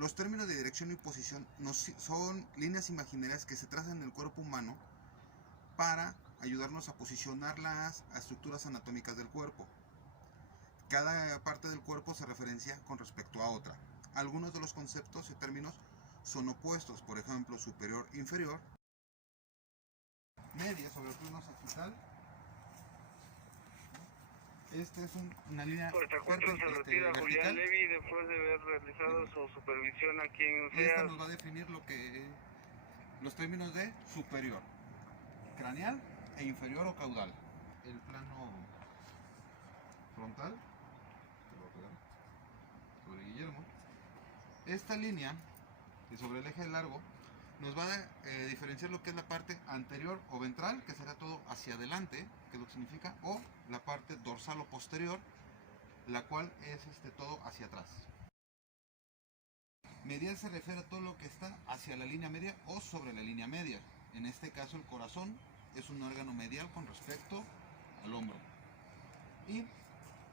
Los términos de dirección y posición son líneas imaginarias que se trazan en el cuerpo humano para ayudarnos a posicionar las estructuras anatómicas del cuerpo. Cada parte del cuerpo se referencia con respecto a otra. Algunos de los conceptos y términos son opuestos, por ejemplo, superior, inferior, media sobre el plano sagital. Esta es una línea se retira Julián Levy después de haber realizado su supervisión aquí en UCEAS. Esta nos va a definir los términos de superior, craneal e inferior o caudal. El plano frontal, sobre Guillermo. Esta línea, sobre el eje largo, nos va a diferenciar lo que es la parte anterior o ventral, que será todo hacia adelante, que es lo que significa, o la parte dorsal o posterior, la cual es todo hacia atrás. Medial se refiere a todo lo que está hacia la línea media o sobre la línea media. En este caso el corazón es un órgano medial con respecto al hombro. Y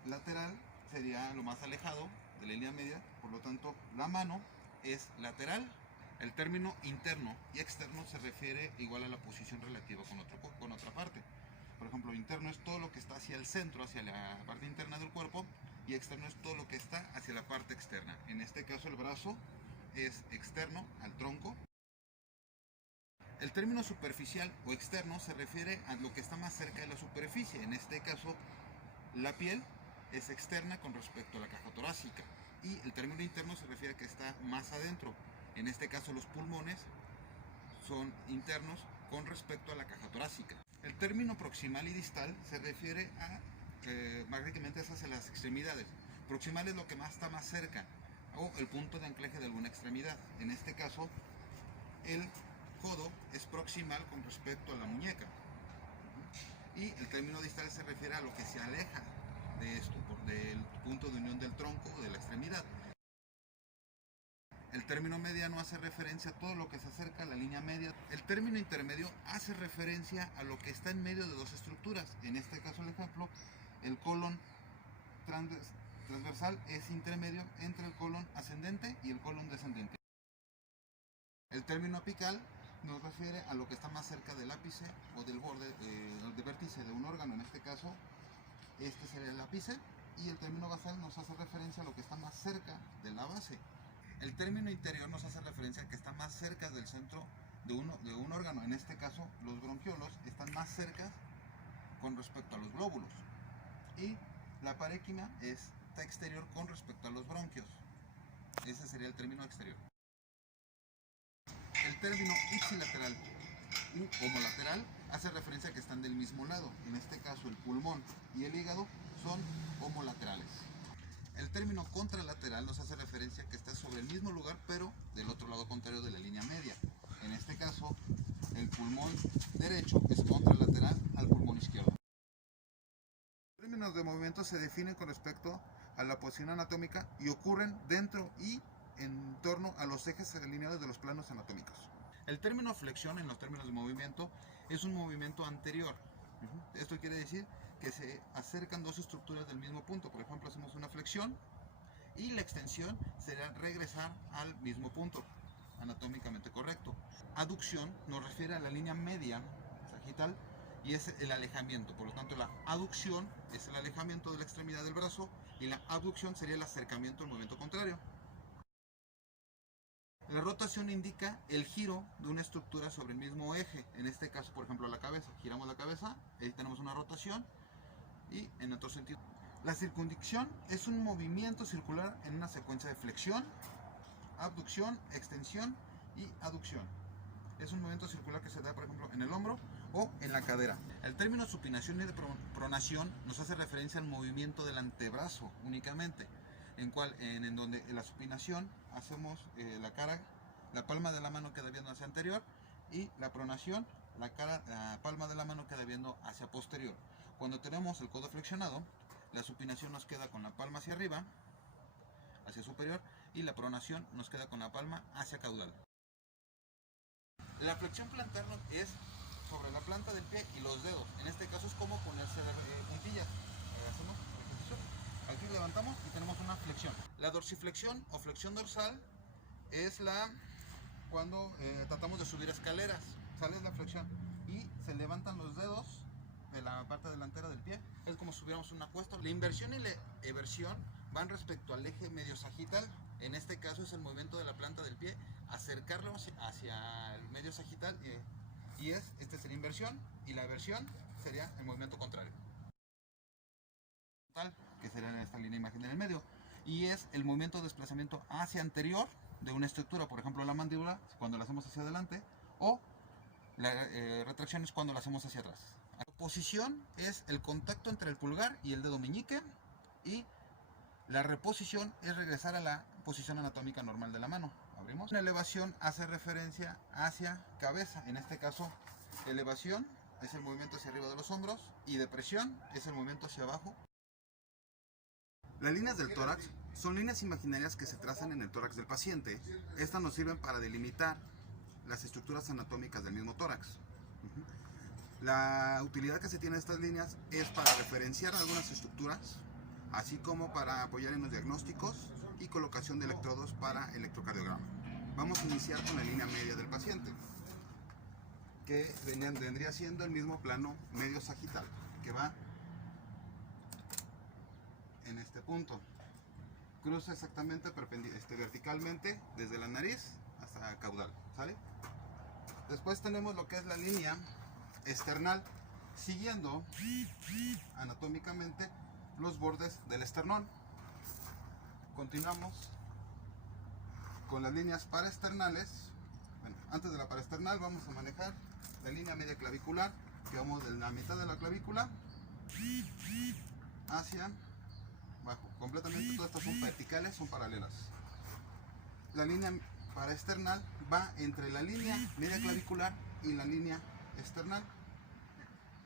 lateral sería lo más alejado de la línea media, por lo tanto la mano es lateral. El término interno y externo se refiere igual a la posición relativa con otra parte. Por ejemplo, interno es todo lo que está hacia el centro, hacia la parte interna del cuerpo, y externo es todo lo que está hacia la parte externa. En este caso el brazo es externo al tronco. El término superficial o externo se refiere a lo que está más cerca de la superficie. En este caso, la piel es externa con respecto a la caja torácica. Y el término interno se refiere a que está más adentro. En este caso, los pulmones son internos con respecto a la caja torácica. El término proximal y distal se refiere a, prácticamente es hacia las extremidades. Proximal es lo que más está más cerca, o el punto de anclaje de alguna extremidad. En este caso, el codo es proximal con respecto a la muñeca. Y el término distal se refiere a lo que se aleja de esto, del punto de unión del tronco o de la extremidad. El término mediano hace referencia a todo lo que se acerca a la línea media. El término intermedio hace referencia a lo que está en medio de dos estructuras. En este caso, el ejemplo, el colon transversal es intermedio entre el colon ascendente y el colon descendente. El término apical nos refiere a lo que está más cerca del ápice o del borde de vértice de un órgano. En este caso, este sería el ápice. Y el término basal nos hace referencia a lo que está más cerca de la base. El término interior nos hace referencia a que está más cerca del centro de un órgano. En este caso, los bronquiolos están más cerca con respecto a los glóbulos. Y la parénquima está exterior con respecto a los bronquios. Ese sería el término exterior. El término ipsilateral u homolateral hace referencia a que están del mismo lado. En este caso, el pulmón y el hígado son homolaterales. El término contralateral nos hace referencia a que está sobre el mismo lugar, pero del otro lado contrario de la línea media. En este caso, el pulmón derecho es contralateral al pulmón izquierdo. Los términos de movimiento se definen con respecto a la posición anatómica y ocurren dentro y en torno a los ejes alineados de los planos anatómicos. El término flexión en los términos de movimiento es un movimiento anterior. Esto quiere decir que se acercan dos estructuras del mismo punto. Por ejemplo, hacemos una flexión y la extensión será regresar al mismo punto, anatómicamente correcto. Aducción nos refiere a la línea media sagital y es el alejamiento. Por lo tanto, la aducción es el alejamiento de la extremidad del brazo y la abducción sería el acercamiento al movimiento contrario. La rotación indica el giro de una estructura sobre el mismo eje. En este caso, por ejemplo, la cabeza. Giramos la cabeza, ahí tenemos una rotación. Y en otro sentido. La circunducción es un movimiento circular en una secuencia de flexión, abducción, extensión y aducción. Es un movimiento circular que se da, por ejemplo, en el hombro o en la cadera. El término supinación y de pronación nos hace referencia al movimiento del antebrazo únicamente, en donde en la supinación hacemos la palma de la mano queda viendo hacia anterior y la pronación, la palma de la mano queda viendo hacia posterior. Cuando tenemos el codo flexionado, la supinación nos queda con la palma hacia arriba, hacia superior, y la pronación nos queda con la palma hacia caudal. La flexión plantar es sobre la planta del pie y los dedos. En este caso es como ponerse puntillas. Hacemos ejercicio. Aquí levantamos y tenemos una flexión. La dorsiflexión o flexión dorsal es cuando tratamos de subir escaleras, sale la flexión y se levantan los dedos de la parte delantera del pie, es como si subiéramos una cuesta. La inversión y la eversión van respecto al eje medio sagital, en este caso es el movimiento de la planta del pie, acercarlo hacia el medio sagital y esta sería inversión y la eversión sería el movimiento contrario, que sería en esta línea imagen en el medio, y es el movimiento de desplazamiento hacia anterior de una estructura, por ejemplo la mandíbula cuando la hacemos hacia adelante, o la retracción es cuando la hacemos hacia atrás. La posición es el contacto entre el pulgar y el dedo meñique, y la reposición es regresar a la posición anatómica normal de la mano. Abrimos. La elevación hace referencia hacia cabeza, en este caso elevación es el movimiento hacia arriba de los hombros y depresión es el movimiento hacia abajo. Las líneas del tórax son líneas imaginarias que se trazan en el tórax del paciente. Estas nos sirven para delimitar las estructuras anatómicas del mismo tórax. La utilidad que se tiene de estas líneas es para referenciar algunas estructuras, así como para apoyar en los diagnósticos y colocación de electrodos para electrocardiograma. Vamos a iniciar con la línea media del paciente, que vendría siendo el mismo plano medio sagital, que va en este punto. Cruza exactamente verticalmente desde la nariz hasta caudal, ¿sale? Después tenemos lo que es la línea esternal, siguiendo anatómicamente los bordes del esternón. Continuamos con las líneas paraesternales. Bueno, antes de la paraesternal vamos a manejar la línea media clavicular, que vamos de la mitad de la clavícula hacia abajo. Completamente todas estas son verticales, son paralelas. La línea paraesternal va entre la línea media clavicular y la línea esternal.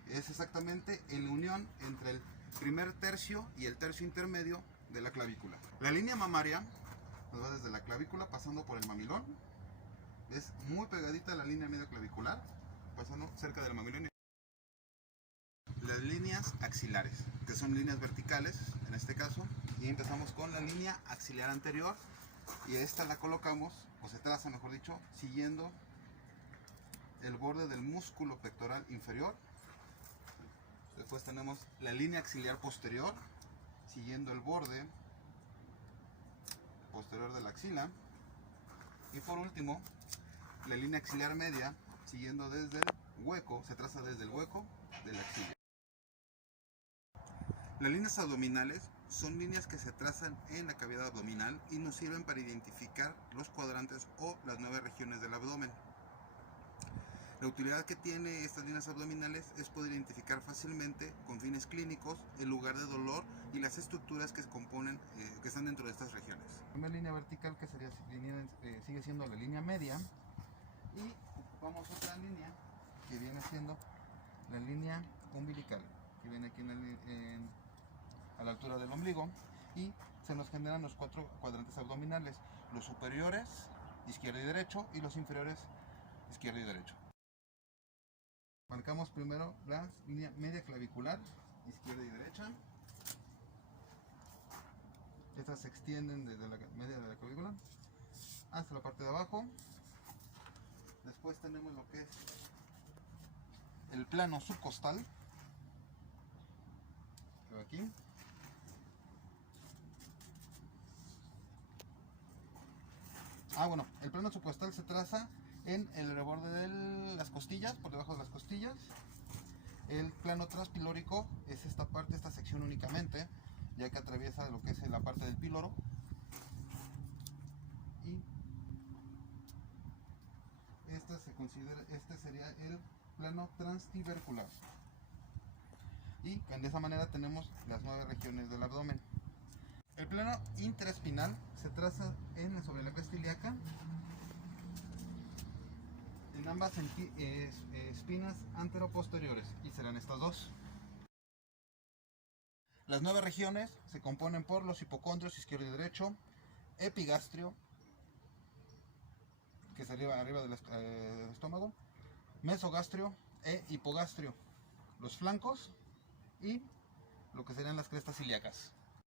Es exactamente en la unión entre el primer tercio y el tercio intermedio de la clavícula. La línea mamaria nos va desde la clavícula pasando por el mamilón. Es muy pegadita a la línea media clavicular, pasando cerca del mamilón. Las líneas axilares, que son líneas verticales en este caso, y empezamos con la línea axilar anterior, y esta la colocamos, o se traza mejor dicho, siguiendo el borde del músculo pectoral inferior. Después tenemos la línea axilar posterior, siguiendo el borde posterior de la axila. Y por último, la línea axilar media, siguiendo desde el hueco, se traza desde el hueco de la axila. Las líneas abdominales son líneas que se trazan en la cavidad abdominal y nos sirven para identificar los cuadrantes o las 9 regiones del abdomen. La utilidad que tiene estas líneas abdominales es poder identificar fácilmente, con fines clínicos, el lugar de dolor y las estructuras que componen, que están dentro de estas regiones. La primera línea vertical, que sigue siendo la línea media, y ocupamos otra línea que viene siendo la línea umbilical, que viene aquí a la altura del ombligo, y se nos generan los 4 cuadrantes abdominales, los superiores, izquierdo y derecho, y los inferiores, izquierdo y derecho. Marcamos primero la línea media clavicular, izquierda y derecha. Estas se extienden desde la media de la clavícula hasta la parte de abajo. Después tenemos lo que es el plano subcostal, que va aquí. Bueno, el plano subcostal se traza en el reborde de las costillas, por debajo de las costillas. El plano transpilórico es esta parte, esta sección únicamente, ya que atraviesa lo que es la parte del píloro. Y este sería el plano transtibercular. Y de esa manera tenemos las 9 regiones del abdomen. El plano intraespinal se traza sobre la cresta ilíaca, en ambas espinas anteroposteriores, y serán estas dos. Las 9 regiones se componen por los hipocondrios izquierdo y derecho, epigastrio, que es arriba del estómago, mesogastrio e hipogastrio, los flancos y lo que serían las crestas ilíacas.